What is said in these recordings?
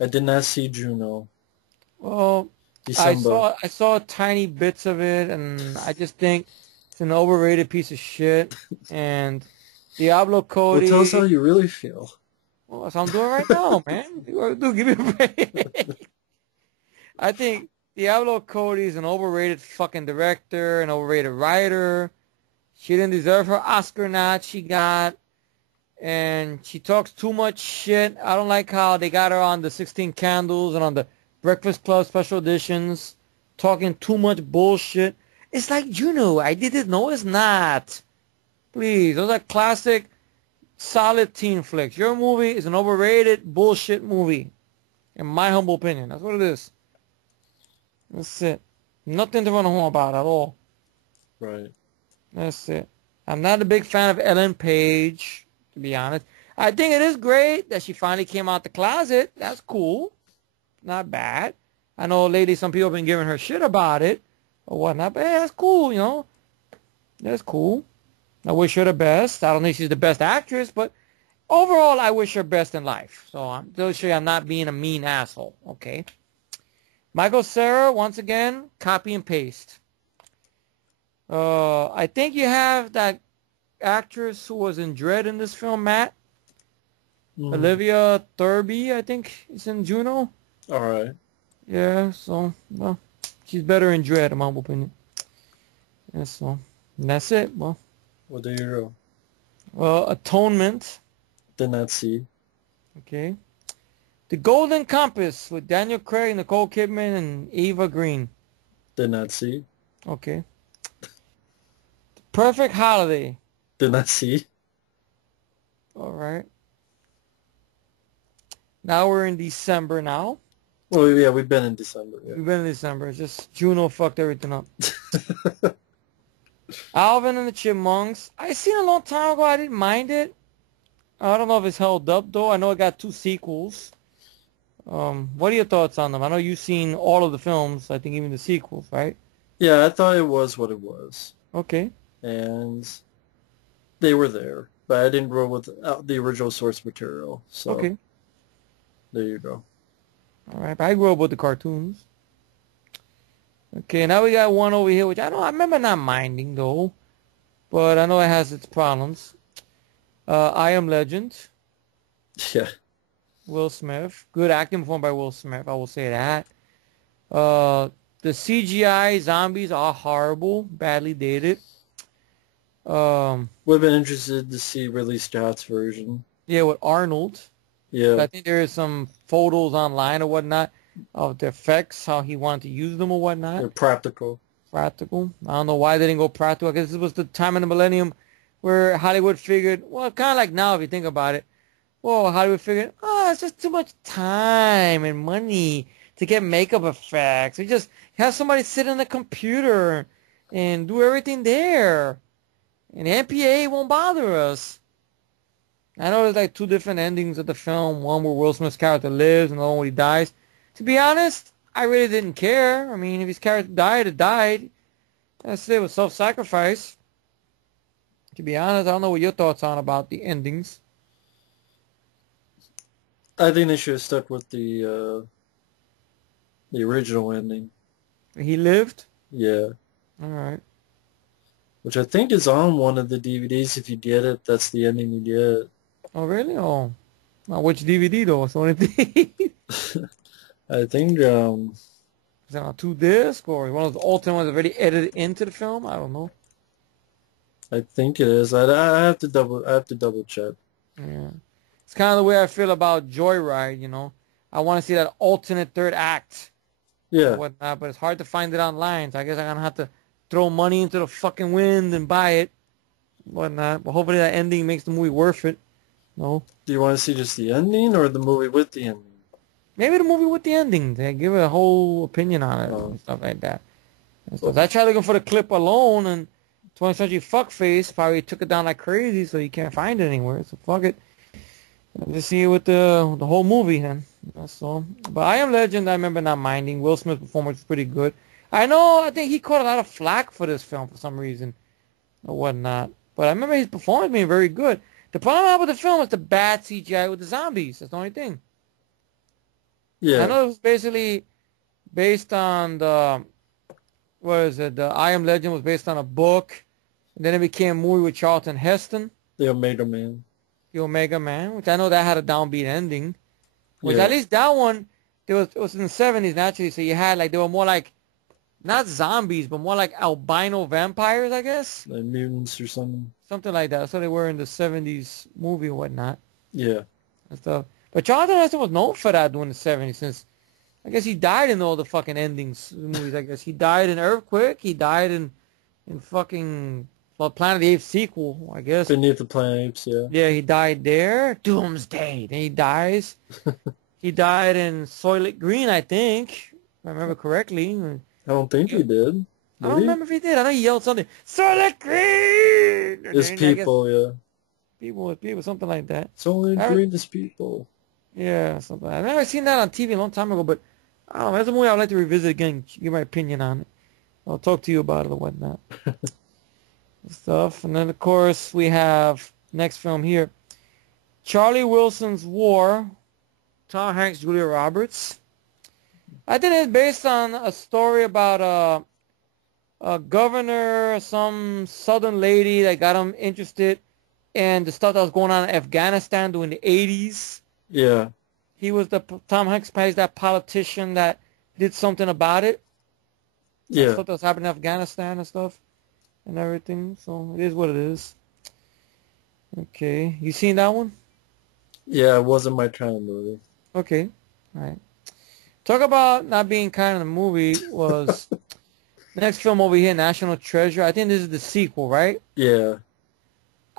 I did not see Juno. Well, December. I saw tiny bits of it, and I just think it's an overrated piece of shit. And Diablo Well, tell us how Cody, you really feel. well, that's what I'm doing right now, man. Do give me a break. I think Diablo Cody is an overrated fucking director, an overrated writer. She didn't deserve her Oscar nod she got, and she talks too much shit. I don't like how they got her on the 16 Candles and on the Breakfast Club special editions, talking too much bullshit. It's like Juno. I did it. No, it's not. Please, those are classic, solid teen flicks. Your movie is an overrated bullshit movie, in my humble opinion. That's what it is. That's it. Nothing to run home about at all. Right. That's it. I'm not a big fan of Ellen Page, to be honest. I think it is great that she finally came out the closet. That's cool. Not bad. I know lately some people have been giving her shit about it or whatnot, but hey, that's cool, you know. That's cool. I wish her the best. I don't think she's the best actress, but overall, I wish her best in life. So I'm still sure I'm not being a mean asshole, okay? Michael Cera, once again, copy and paste. I think you have that actress who was in Dread in this film, Matt. Mm. Olivia Thirlby, I think, is in Juno. All right. Yeah, so, well, she's better in Dread, in my humble opinion. Yeah, so, and that's it. Well, there you Well, Atonement, Did not see. okay. The Golden Compass with Daniel Craig, Nicole Kidman, and Eva Green. Did not see. Okay. Perfect Holiday. Did not see. All right. Now we're in December now. Well, yeah, we've been in December. We've been in December. It's just Juno fucked everything up. Alvin and the Chipmunks. I seen it a long time ago. I didn't mind it. I don't know if it's held up though. I know it got 2 sequels. What are your thoughts on them? I know you've seen all of the films. I think even the sequels, right? Yeah, I thought it was what it was, Okay. and they were there, but I didn't roll with the original source material. So Okay. there you go. All right. But I grew up with the cartoons. Okay. Now we got one over here, which I remember not minding though, but I know it has its problems. I Am Legend. Yeah. Will Smith. Good acting performed by Will Smith. I will say that. The CGI zombies are horrible. Badly dated. Would have been interested to see Ridley Scott's version. Yeah, with Arnold. Yeah. I think there is some photos online or whatnot of the effects, how he wanted to use them or whatnot. They're practical. Practical. I don't know why they didn't go practical. I guess this was the time in the millennium where Hollywood figured, well, kind of like now if you think about it. Well, Hollywood figured, oh, it's just too much time and money to get makeup effects. We just have somebody sit on the computer and do everything there. And the MPA won't bother us. I know there's like 2 different endings of the film. One where Will Smith's character lives and the one where he dies. To be honest, I really didn't care. I mean, if his character died, it died. That's it. It was self-sacrifice. To be honest, I don't know what your thoughts are about the endings. I think they should have stuck with the original ending. He lived? Yeah. All right. Which I think is on one of the DVDs. If you get it, that's the ending you get. Oh, really? Oh. Now, which DVD, though? It's the only thing. I think, Is that on 2 discs or one of those alternate ones already edited into the film? I don't know. I think it is. I have to double check. Yeah. It's kind of the way I feel about Joyride, you know. I want to see that alternate third act or Yeah. whatnot, but it's hard to find it online, so I guess I'm going to have to throw money into the fucking wind and buy it, whatnot. But hopefully that ending makes the movie worth it. No. Do you want to see just the ending or the movie with the ending? Maybe the movie with the ending. They give a whole opinion on it Oh. and stuff like that. And stuff. I tried looking for the clip alone, and 20th Century Fuckface probably took it down like crazy, so you can't find it anywhere. So fuck it. Just see it with the whole movie then. That's all. But I Am Legend, I remember not minding. Will Smith's performance was pretty good. I think he caught a lot of flack for this film for some reason or whatnot. But I remember his performance being very good. The problem I have with the film is the bad CGI with the zombies. That's the only thing. I Yeah, know it was basically based on the, what is it? The I Am Legend was based on a book, and then it became a movie with Charlton Heston, the Omega Man. the Omega Man, which I know that had a downbeat ending. Which at Yeah, least that one, it was in the 70s naturally, so you had like they were more like not zombies, but more like albino vampires, I guess, like mutants or something. something like that. So they were in the 70s movie and whatnot Yeah, and stuff. But Charlton Heston was known for that during the 70s, since I guess he died in all the fucking endings movies. I guess he died in Earthquake. He died in fucking, well, Planet of the Apes sequel, I guess. Beneath the Planet Apes. Yeah, Yeah, he died there. Doomsday. Then he dies. He died in Soylent Green, I think, if I remember correctly. I don't think he did. I Did don't he? remember if he did. I know he yelled something, Soylent Green! And It's then I guess people. Yeah, people, something like that. it's only I, greatest people. yeah, something. I've never seen that on TV a long time ago, but I don't know. That's a movie I would like to revisit again, give my opinion on it. I'll talk to you about it or whatnot. Stuff. And then, of course, we have next film here, Charlie Wilson's War, Tom Hanks, Julia Roberts. I think it's based on a story about a governor, some southern lady that got him interested in the stuff that was going on in Afghanistan during the 80s. Yeah, He was Tom Hanks plays that politician that did something about it. yeah, Stuff that was happening in Afghanistan and stuff and everything. So it is what it is. Okay. You seen that one? yeah. It wasn't my kind of movie. Okay. All right. Talk about not being kind of the movie was next film over here, National Treasure. I think this is the sequel, right? Yeah,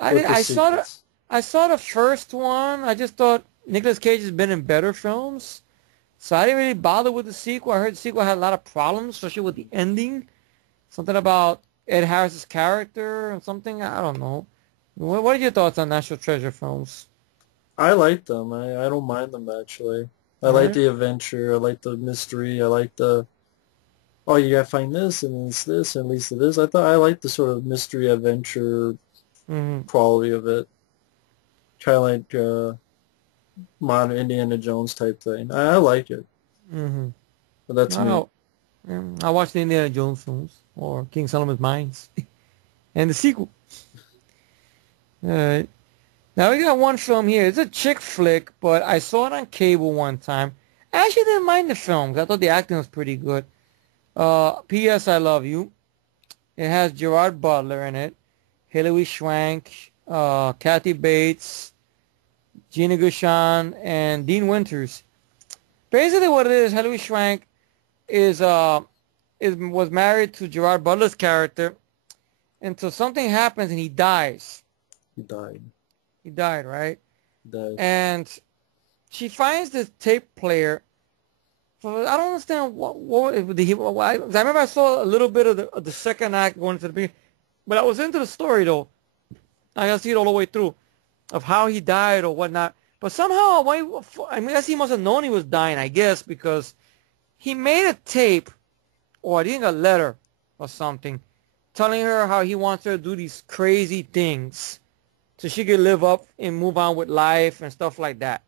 with the sequels. I saw the first one. I just thought Nicolas Cage has been in better films, so I didn't really bother with the sequel. I heard the sequel had a lot of problems, especially with the ending. Something about Ed Harris's character or something. I don't know. What are your thoughts on National Treasure films? I like them. I don't mind them actually. I All like right. the adventure. I like the mystery. I like the oh you gotta find this and it's this and leads to this. I like the sort of mystery adventure Mm-hmm. quality of it. Kind of like modern Indiana Jones type thing. I like it, Mm-hmm. but that's I me. know. I watched the Indiana Jones films or King Solomon's Mines and the sequel. All right. Now we got one film here. It's a chick flick, but I saw it on cable one time. I actually didn't mind the film 'cause I thought the acting was pretty good. P.S. I Love You. It has Gerard Butler in it, Hilary Swank, Kathy Bates, Gina Gershon, and Dean Winters. Basically, what it is, Hilary Swank was married to Gerard Butler's character until something happens and he dies. He died. He died, right? He died. And she finds this tape player. So I don't understand what I remember I saw a little bit of the second act going into the beginning, but I was into the story though. I got to see it all the way through of how he died or whatnot. But somehow, I mean, I guess he must have known he was dying, I guess, because he made a tape or I think a letter or something telling her how he wants her to do these crazy things so she could live up and move on with life and stuff like that.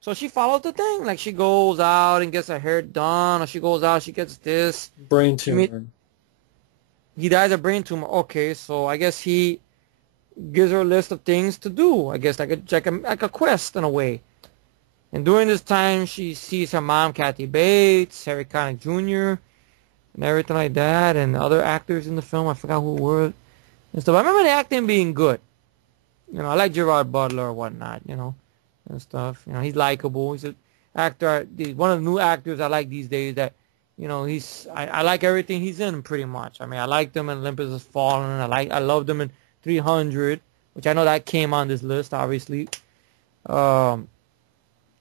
So she followed the thing. Like she goes out and gets her hair done, or she goes out, she gets this. Brain tumor. He dies of brain tumor. Okay, so I guess he gives her a list of things to do. I guess like a quest in a way. And during this time, she sees her mom, Kathy Bates, Harry Connick Jr., and everything like that, and other actors in the film. I forgot who were and stuff. I remember the acting being good. You know, I like Gerard Butler or whatnot. You know, and stuff. You know, he's likable. He's an actor. One of the new actors I like these days. That you know, I like everything he's in pretty much. I mean, I liked him in Olympus Has Fallen. I loved him in 300, which I know that came on this list, obviously.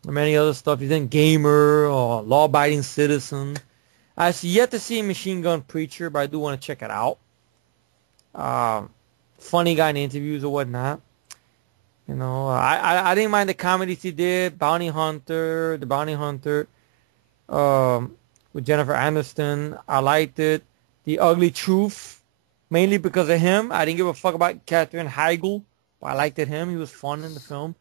Many other stuff. He's in Gamer or Law Abiding Citizen. I've yet to see Machine Gun Preacher, but I do want to check it out. Funny guy in interviews or whatnot. You know, I didn't mind the comedies he did. The Bounty Hunter, with Jennifer Aniston. I liked it. The Ugly Truth, mainly because of him. I didn't give a fuck about Katherine Heigl, but I liked him. He was fun in the film.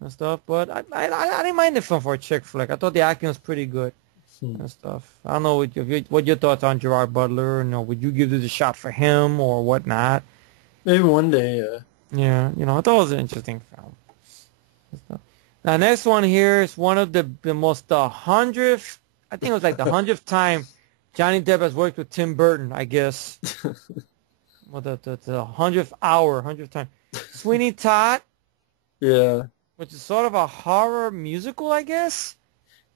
and stuff. But I didn't mind the film for a chick flick. I thought the acting was pretty good Hmm. and stuff. I don't know what your thoughts on Gerard Butler. You know, would you give this a shot for him or whatnot? Maybe one day. Yeah, I thought it was an interesting film. And stuff. Now, next one here is one of the most the hundredth. I think it was like the hundredth time Johnny Depp has worked with Tim Burton. I guess. Well, the hundredth time. Sweeney Todd, Yeah. which is sort of a horror musical, I guess.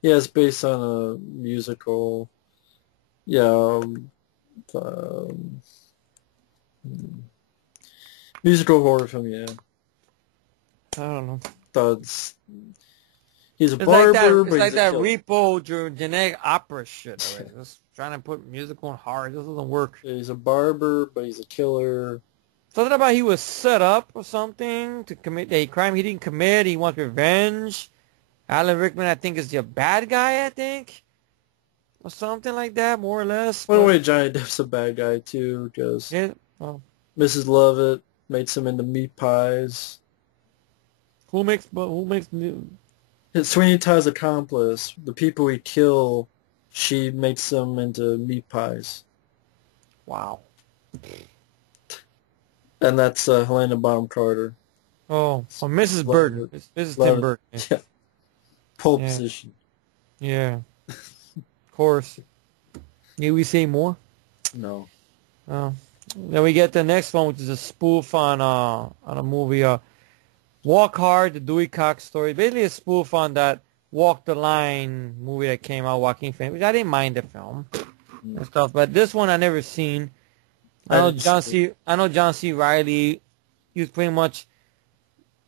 Yeah, it's based on a musical. Yeah. Um, musical horror film. Yeah. I don't know. That's he's a It's like that. barber, It's but like he's a that killer. repo genetic opera shit. Already. Just trying to put musical and horror. This doesn't work. Yeah, he's a barber, but he's a killer. Something about he was set up or something to commit a crime he didn't commit. He wants revenge. Alan Rickman, I think, is the bad guy. I think, or something like that, more or less. By the But way, Johnny Depp's a bad guy too, because yeah, well, Mrs. Lovett makes him into meat pies. who makes It's Sweeney Todd's accomplice, the people he kill, she makes them into meat pies. wow. And that's Helena Bonham Carter. Oh, Mrs. Love Burton. it. It's Mrs. Love Tim it. Burton. Yeah. Pole Yeah, position. yeah, of course. Need we say more? No. Oh. Then we get the next one, which is a spoof on a movie, Walk Hard, the Dewey Cox story. Basically a spoof on that Walk the Line movie that came out, Joaquin Phoenix, which I didn't mind the film and stuff. But this one I never seen. I didn't see it. I know John C. Riley. He was pretty much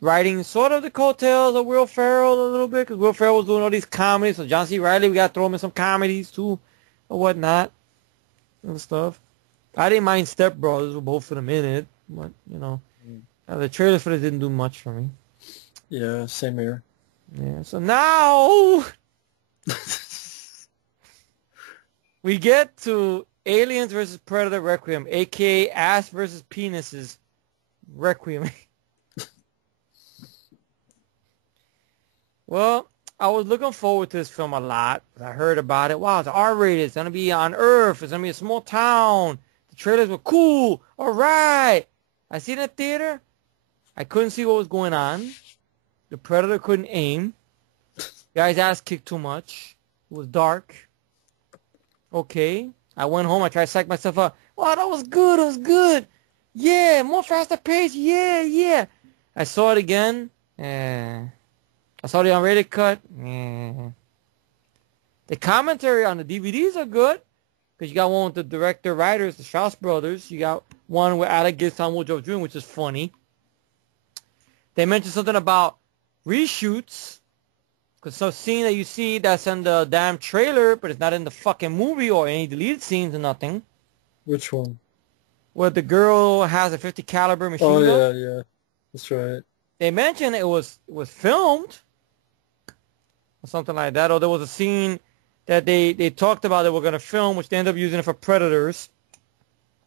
writing sort of the coattails of Will Ferrell a little bit, because Will Ferrell was doing all these comedies. So John C. Riley, we got to throw him in some comedies too, or whatnot and stuff. I didn't mind Step Brothers with both of them in it, but the trailer for this didn't do much for me. Yeah, same here. Yeah. So now we get to Aliens versus Predator Requiem, aka Ass versus Penises Requiem. Well, I was looking forward to this film a lot. I heard about it. Wow, it's R-rated. It's going to be on Earth. It's going to be a small town. The trailers were cool. All right. I seen it in the theater. I couldn't see what was going on. The Predator couldn't aim. Guy's ass kicked too much. It was dark. Okay. I went home. I tried to psych myself up. Wow, that was good. It was good. Yeah, more faster pace. Yeah, yeah. I saw it again. I saw the unrated cut. The commentary on the DVDs are good, because you got one with the director, writers, the Strauss brothers. You got one with Alec Guinness on Woodrow Jr., which is funny. They mentioned something about reshoots, because some scene that you see that's in the damn trailer, but it's not in the fucking movie or any deleted scenes or nothing. Which one? Where the girl has a 50 caliber machine Oh, gun. yeah. That's right. They mentioned it was filmed or something like that, or there was a scene that they talked about that we're going to film, which they end up using it for Predators,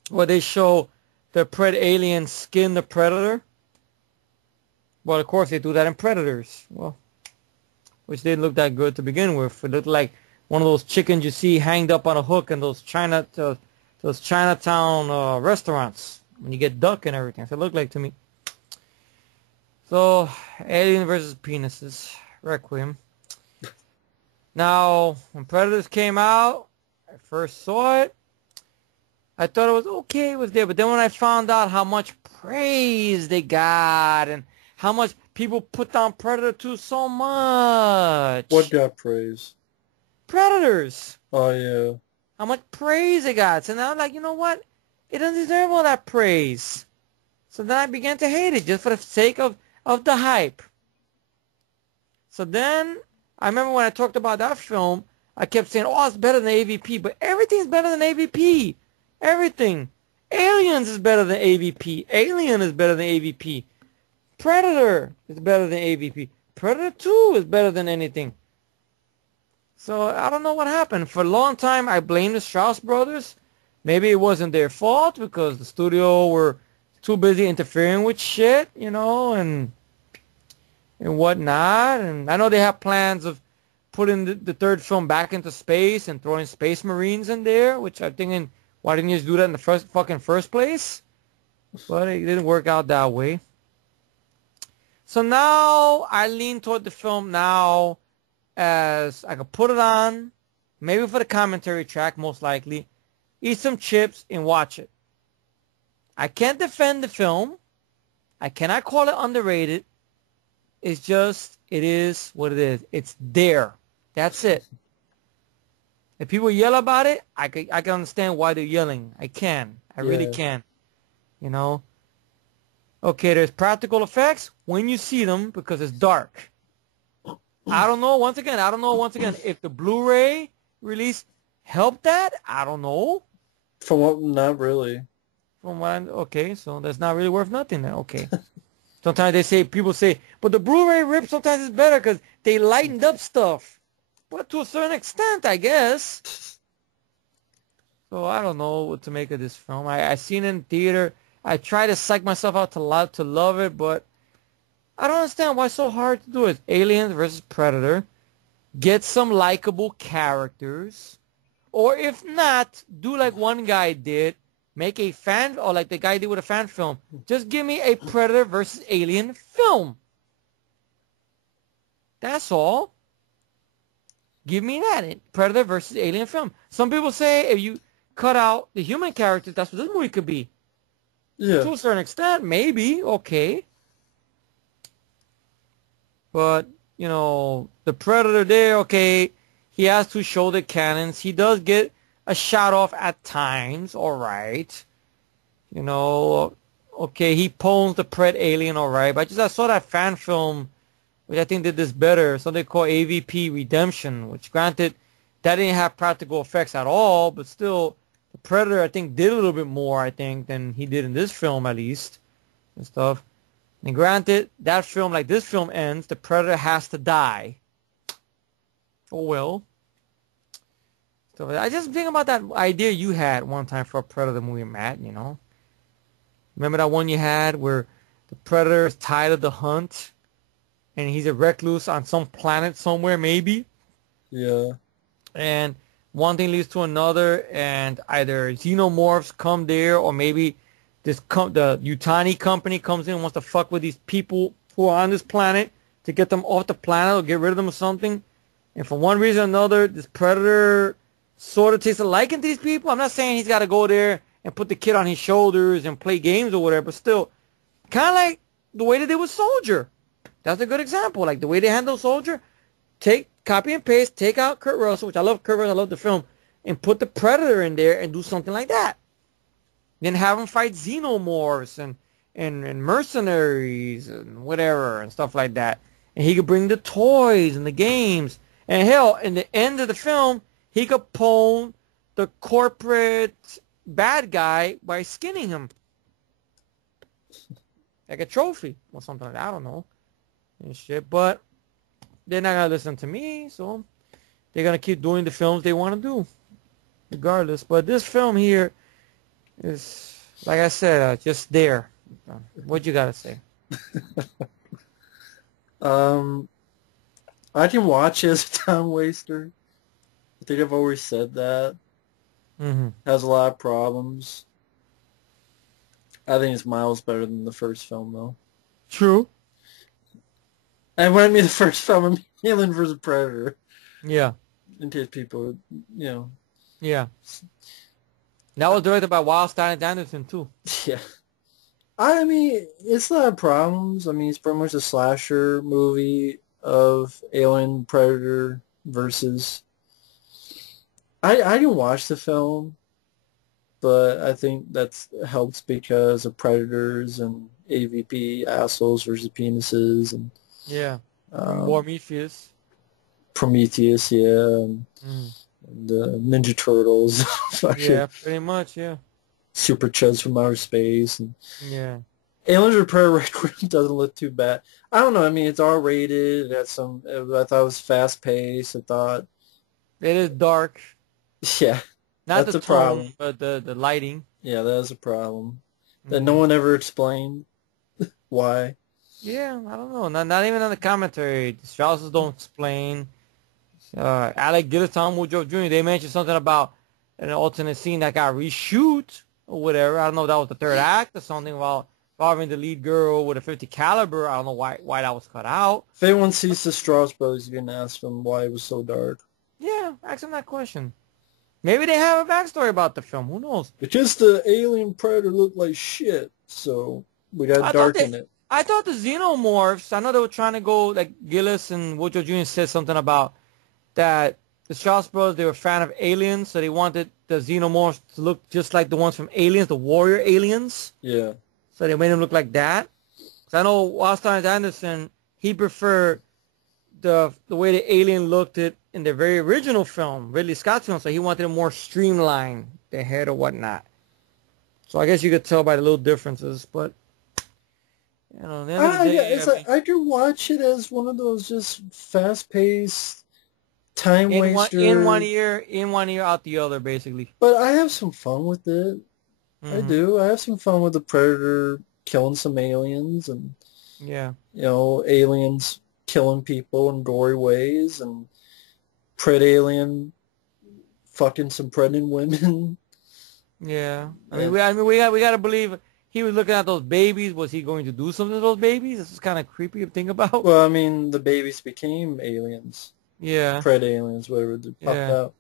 where they show the alien skin the Predator. Well, of course, they do that in Predators. Well, which didn't look that good to begin with. It looked like one of those chickens you see hanged up on a hook in those Chinatown restaurants when you get duck and everything. So it looked like to me. So, Alien versus Penises, Requiem. Now, when Predators came out, I first saw it. I thought it was okay, it was there. But then when I found out how much praise they got and how much people put down Predator 2 so much. What got praise? Predators. Oh, yeah. How much praise they got. So now I'm like, you know what? It doesn't deserve all that praise. So then I began to hate it just for the sake of the hype. So then I remember when I talked about that film, I kept saying, oh, it's better than AVP. But everything's better than AVP. Everything. Aliens is better than AVP. Alien is better than AVP. Predator is better than AVP. Predator 2 is better than anything. So I don't know what happened. For a long time, I blamed the Strauss brothers. Maybe it wasn't their fault because the studio were too busy interfering with shit, and and whatnot. And I know they have plans of putting the third film back into space and throwing space marines in there, which I'm thinking, why didn't you just do that in the first place? But it didn't work out that way. So now I lean toward the film now as I could put it on, maybe for the commentary track, most likely, eat some chips and watch it. I can't defend the film. I cannot call it underrated. It's just, it is what it is. It's there. That's it. If people yell about it, I can understand why they're yelling. I can. I really Yeah. can. You know? Okay, there's practical effects when you see them because it's dark. I don't know, once again, if the Blu-ray release helped that. I don't know. From what? Not really. Okay, so that's not really worth nothing then. Okay. Sometimes people say, but the Blu-ray rip sometimes is better because they lightened up stuff. But to a certain extent, I guess. So I don't know what to make of this film. I seen it in theater. I try to psych myself out to love it, but I don't understand why it's so hard to do it. Aliens versus Predator. Get some likable characters. Or if not, do like one guy did. Make a fan, or like the guy did with a fan film. Just give me a Predator versus Alien film. That's all. Give me that. Predator versus Alien film. Some people say if you cut out the human characters, that's what this movie could be. Yeah. To a certain extent, maybe. Okay. But, you know, the Predator there, okay, he has two shoulder cannons. He does get a shot off at times, all right. You know, okay, he pawns the Pred alien, all right. But I saw that fan film, which I think did this better, something called AVP Redemption, which granted, that didn't have practical effects at all, but still, the Predator, I think, did a little bit more, I think, than he did in this film, at least, and stuff. And granted, that film, like this film ends, the Predator has to die. Oh, well. So I just think about that idea you had one time for a Predator movie, Matt, you know. Remember that one you had where the Predator is tired of the hunt and he's a recluse on some planet somewhere, maybe? Yeah. And one thing leads to another, and either xenomorphs come there, or maybe the Yutani company comes in and wants to fuck with these people who are on this planet to get them off the planet or get rid of them or something. And for one reason or another, this Predator sort of takes a liking to these people. I'm not saying he's got to go there and put the kid on his shoulders and play games or whatever, but still, kind of like the way they did with Soldier. That's a good example. Like the way they handle Soldier, copy and paste, take out Kurt Russell, which I love Kurt Russell, I love the film, and put the Predator in there and do something like that. Then have him fight xenomorphs and mercenaries and whatever and stuff like that. And he could bring the toys and the games. And hell, in the end of the film, he could pwn the corporate bad guy by skinning him. Like a trophy or something like that. I don't know. And shit. But they're not going to listen to me, so they're going to keep doing the films they want to do. Regardless. But this film here is, like I said, just there. What you got to say? I can watch it as a time waster. I think I've always said that. Mm-hmm. Has a lot of problems. I think it's miles better than the first film, though. True. And when I mean the first film, I mean Alien vs. Predator. Yeah. In case people, you know. Yeah. That was directed by Wildstein Anderson, too. Yeah. I mean, it's not problems. I mean, it's pretty much a slasher movie of Alien Predator versus. I didn't watch the film, but I think that helps because of Predators and AVP assholes versus penises and Yeah. Prometheus. Prometheus, yeah, and the Ninja Turtles, Yeah, pretty much, yeah. Super Chuds from outer space, and Yeah. Aliens vs. Predator Requiem doesn't look too bad. I don't know. I mean, it's R-rated. It had some. I thought it was fast-paced. I thought. It is dark. Yeah, Not that's the a tone, problem. but the lighting. Yeah, that is a problem that no one ever explained why. Yeah, I don't know. Not even on the commentary. The Strauss don't explain. Alec Gillis, Tom Woodruff Jr. They mentioned something about an alternate scene that got reshoot or whatever. I don't know if that was the third act or something about involving the lead girl with a 50 caliber. I don't know why that was cut out. If anyone sees the Strauss brothers, you can ask them why it was so dark. Yeah, ask them that question. Maybe they have a backstory about the film. Who knows? Because the alien predator looked like shit, so we got I thought darken it. I thought the xenomorphs. I know they were trying to go like Gillis and Woodrow Jr. said something about that. The Strauss brothers, they were a fan of aliens, so they wanted the xenomorphs to look just like the ones from Aliens, the warrior aliens. Yeah. So they made them look like that. So I know Wes Anderson, he preferred the way the alien looked it in the very original film, Ridley Scott's film, so he wanted it more streamlined, the head or whatnot. So I guess you could tell by the little differences, but you know, at the end of the day, it's like, I could watch it as one of those just fast-paced time waster. in one ear, out the other, basically. But I have some fun with it. I do. I have some fun with the Predator killing some aliens and, yeah, aliens killing people in gory ways and Pred alien fucking some pregnant women. Yeah. I mean, we got to believe he was looking at those babies. Was he going to do something to those babies? This is kind of creepy to think about. Well, I mean, the babies became aliens. Yeah. Pred aliens, whatever they popped out.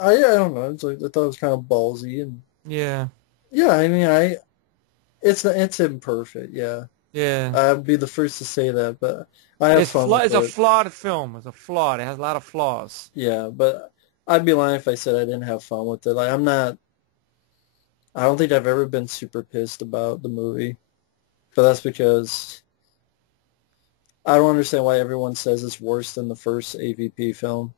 I don't know. It's like I thought it was kind of ballsy and yeah. Yeah, I mean, it's imperfect. Yeah. Yeah. I'd be the first to say that, but I have fun with it. It's a flawed film. It's a flawed. It has a lot of flaws. Yeah, but I'd be lying if I said I didn't have fun with it. Like I don't think I've ever been super pissed about the movie, but that's because I don't understand why everyone says it's worse than the first AVP film.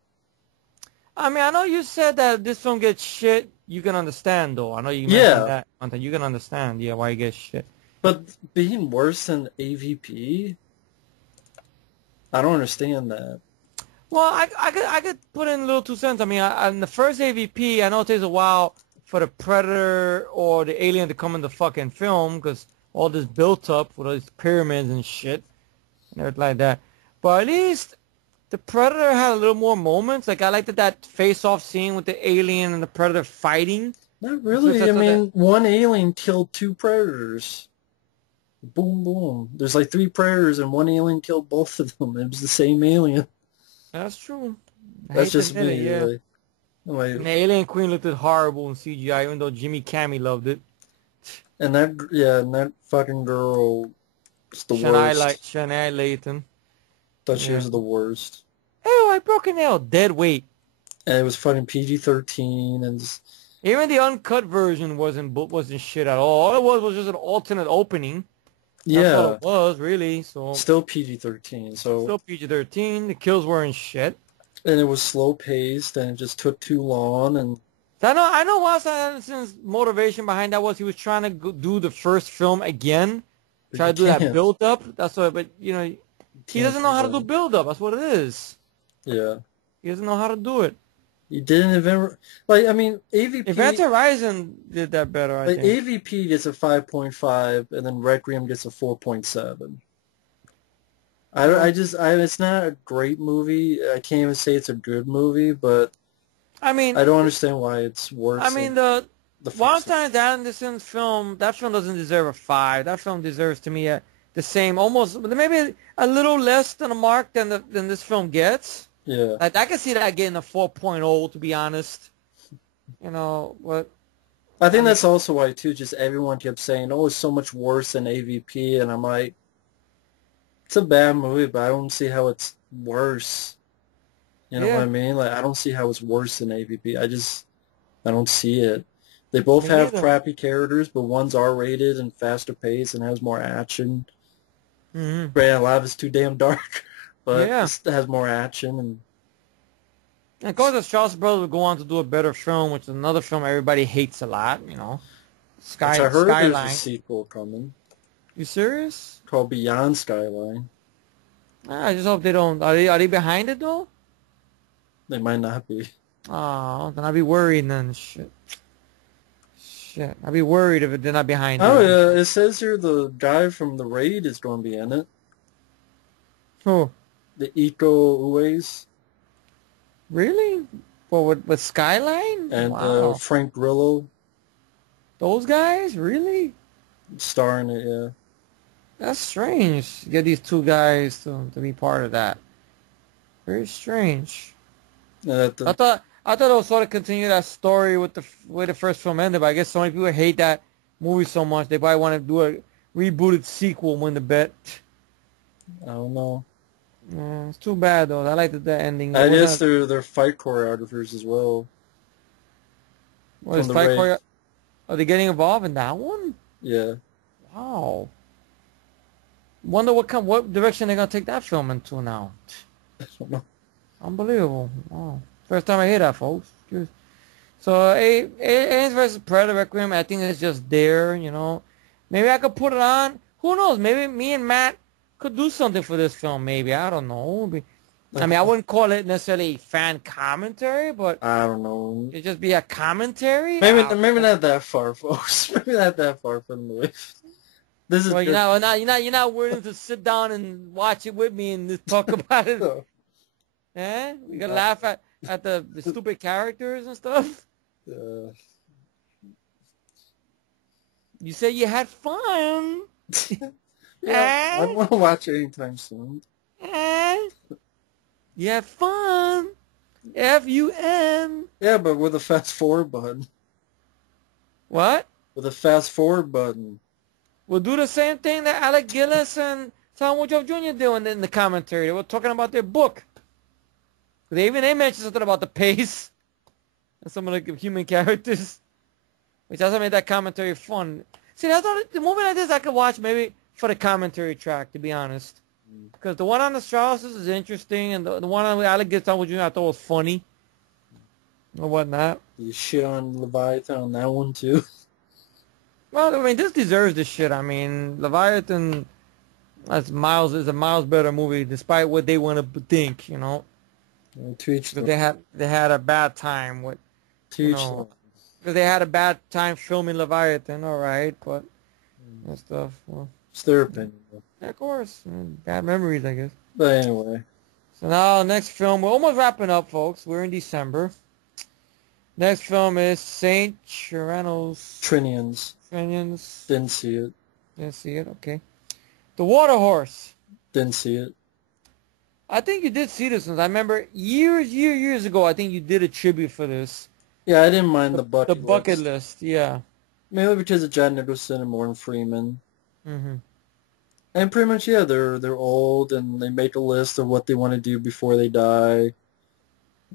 I mean, I know you said that this film gets shit. You can understand, though. I know you mentioned that. You can understand, why it gets shit. But being worse than AVP, I don't understand that. Well, I could put in a little 2 cents. I mean, in the first AVP, I know it takes a while for the Predator or the alien to come in the fucking film because all this built up with all these pyramids and shit and everything like that. But at least the Predator had a little more moments. Like, I liked that face-off scene with the alien and the Predator fighting. Not really. I mean, one alien killed 2 Predators. Boom, boom. There's like 3 Predators and one alien killed both of them. It was the same alien. That's true. That's just me. Yeah. Like, and the Alien Queen looked horrible in CGI, even though Jimmy Cammey loved it. And that fucking girl is the worst. Shania Layton. Thought she was the worst. Oh, I broke a nail. Dead weight. And it was fucking PG-13 and even the uncut version wasn't shit at all. All it was just an alternate opening. That's what it was, really. So still PG-13. So still PG-13. The kills weren't shit. And it was slow paced, and it just took too long. And I know Wes Anderson's motivation behind that was he was trying to do the first film again, try to do that build up. That's what. But he doesn't know how to do build up. That's what it is. Yeah. He doesn't know how to do it. He didn't even AVP. Event Horizon did that better. I think AVP gets a 5.5, and then Requiem gets a 4.7. It's not a great movie. I can't even say it's a good movie, but I mean, I don't understand why it's worse. I mean, the Wes Anderson's film, that film doesn't deserve a 5. That film deserves, to me, the same, almost, maybe a little less than a mark than this film gets. Yeah. Like, I can see that getting a 4.0, to be honest. But I think that's also why, too, just everyone kept saying, oh, it's so much worse than AVP, and I'm like, it's a bad movie, but I don't see how it's worse. You know what I mean? Like, I don't see how it's worse than AVP. I don't see it. They both have crappy characters, but one's R-rated and faster paced and has more action. Mm-hmm. Right, a lot of it's too damn dark, but it has more action. And of course, the Strauss brothers would go on to do a better film, which is another film everybody hates a lot, I heard there's a sequel coming. You serious? Called Beyond Skyline. I just hope they don't. Are they behind it though? They might not be. Oh, then I'd be worried then. Shit. Shit, I'd be worried if they're not behind Oh, it. yeah, it says here the guy from The Raid is going to be in it. Who? The Iko Uwais Really? Well, with Skyline? and Wow. Frank Grillo Those guys? Really? starring it, yeah. That's strange. Get these two guys to be part of that. Very strange. At the, I thought it was sort of continue that story with the way the first film ended, but I guess so many people hate that movie so much they probably want to do a rebooted sequel and win the bet. I don't know. Yeah, it's too bad though. I liked the ending. It I guess wasn't they're fight choreographers as well from was The Fight Raid. Choreo. Are they getting involved in that one? Yeah. Wow. Wonder what direction they're gonna take that film into now. I don't know. Unbelievable. Wow. First time I hear that, folks. Just- So, Aliens vs. Predator Requiem, I think it's just there, you know. Maybe I could put it on. Who knows? Maybe me and Matt could do something for this film, maybe. I don't know. I mean, I wouldn't call it necessarily fan commentary, but I don't know. it'd just be a commentary. Maybe not that far, folks. Maybe not that far from the way. This is Well, good. you're not willing to sit down and watch it with me and just talk about it. Eh? We gotta laugh at the stupid characters and stuff. Uh, You say you had fun. yeah, I Eh? don't want to watch it anytime soon. Eh? You had fun. F-U-N. Yeah, but with a fast forward button. What? With a fast forward button. We'll do the same thing that Alec Gillis and Tom Woodruff Jr. doing in the commentary. They were talking about their book. They mentioned something about the pace and some of the human characters, which also made that commentary fun. See, I thought the movie like this I could watch maybe for the commentary track, to be honest. Because the one on the Strausses is interesting, and the one on Alec Gillis Tom Jr. I thought was funny or whatnot. You shit on Leviathan on that one too. Well, I mean, this deserves this shit. I mean, Leviathan is a miles better movie, despite what they want to think, you know. To each Because their they had a bad time with, to you each know, because they had a bad time filming Leviathan, all right, but that stuff, well, It's their opinion. yeah, of course, bad memories, I guess. But anyway. So now, next film, we're almost wrapping up, folks. We're in December. Next film is Saint Cyrano's Trinians. Trinians. Didn't see it. Didn't see it, okay. The Water Horse. Didn't see it. I think you did see this one. I remember years ago, I think you did a tribute for this. Yeah, I didn't mind the bucket The bucket list. list, yeah. Mainly because of John Nicholson and Morgan Freeman. Mm-hmm. And pretty much, yeah, they're old and they make a list of what they want to do before they die.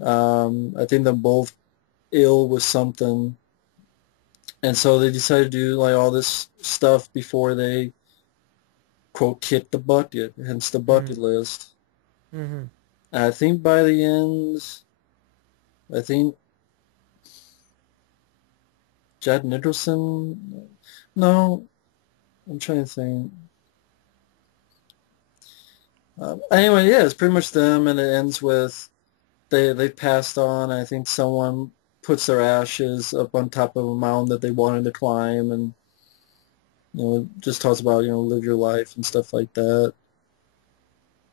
I think they're both ill with something. And so they decided to do like all this stuff before they, quote, kick the bucket, hence the bucket list. Mm-hmm. And I think by the end, I think Jack Nicholson, no, I'm trying to think. Anyway, yeah, it's pretty much them, and it ends with they passed on. I think someone puts their ashes up on top of a mountain that they wanted to climb, and just talks about live your life and stuff like that.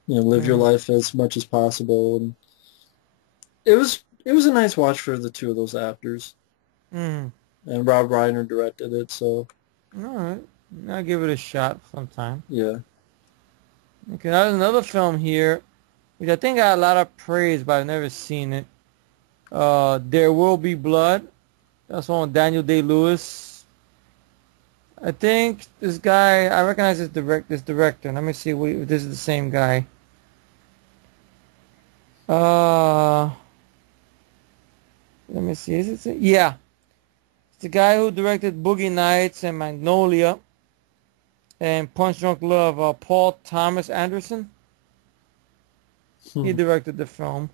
Live your life as much as possible, and it was a nice watch for the two of those actors. Mm-hmm. And Rob Reiner directed it, so All right. I'll give it a shot sometime. yeah. Okay, now there's another film here, which I think got a lot of praise, but I've never seen it. There Will Be Blood. That's one with Daniel Day-Lewis. I think this guy, I recognize this director. Let me see if this is the same guy. Let me see. Is it? Yeah. It's the guy who directed Boogie Nights and Magnolia and Punch Drunk Love, Paul Thomas Anderson. He directed the film.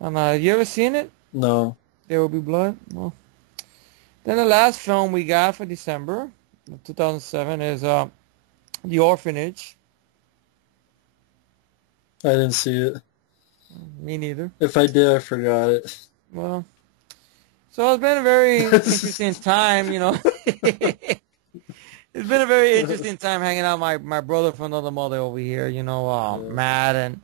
And have you ever seen it? No. There Will Be Blood? No. Then the last film we got for December of 2007 is The Orphanage. I didn't see it. Me neither. If I did, I forgot it. Well, So it's been a very interesting time, you know. It's been a very interesting time hanging out with my brother from another mother over here, you know, Yeah. Matt, and,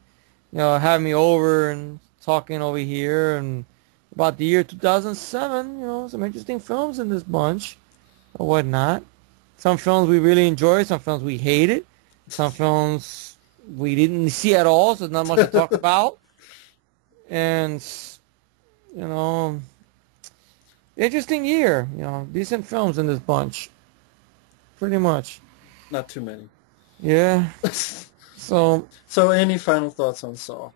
you know, having me over and talking over here and about the year 2007, you know, some interesting films in this bunch or whatnot. Some films we really enjoyed, some films we hated, some films we didn't see at all, so not much to talk about. And, you know, interesting year, you know, decent films in this bunch, pretty much. Not too many. Yeah. So So, any final thoughts on Saw?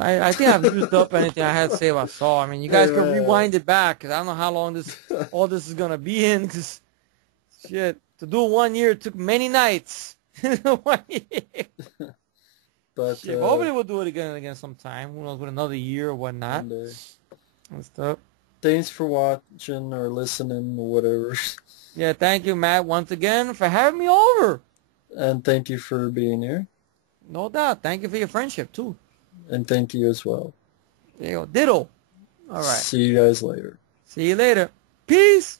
I think I've used up anything I had to say about Saw. I mean, you guys can rewind it back because I don't know how long all this is gonna be in. Cause shit, to do it 1 year took many nights. 1 year. But Shit, but hopefully we'll do it again and again sometime. Who knows, with another year or whatnot. one day. And stuff. Thanks for watching or listening or whatever. Yeah, thank you, Matt, once again for having me over. And thank you for being here. No doubt. Thank you for your friendship too. And thank you as well. There you go. Ditto. All right. See you guys later. See you later. Peace.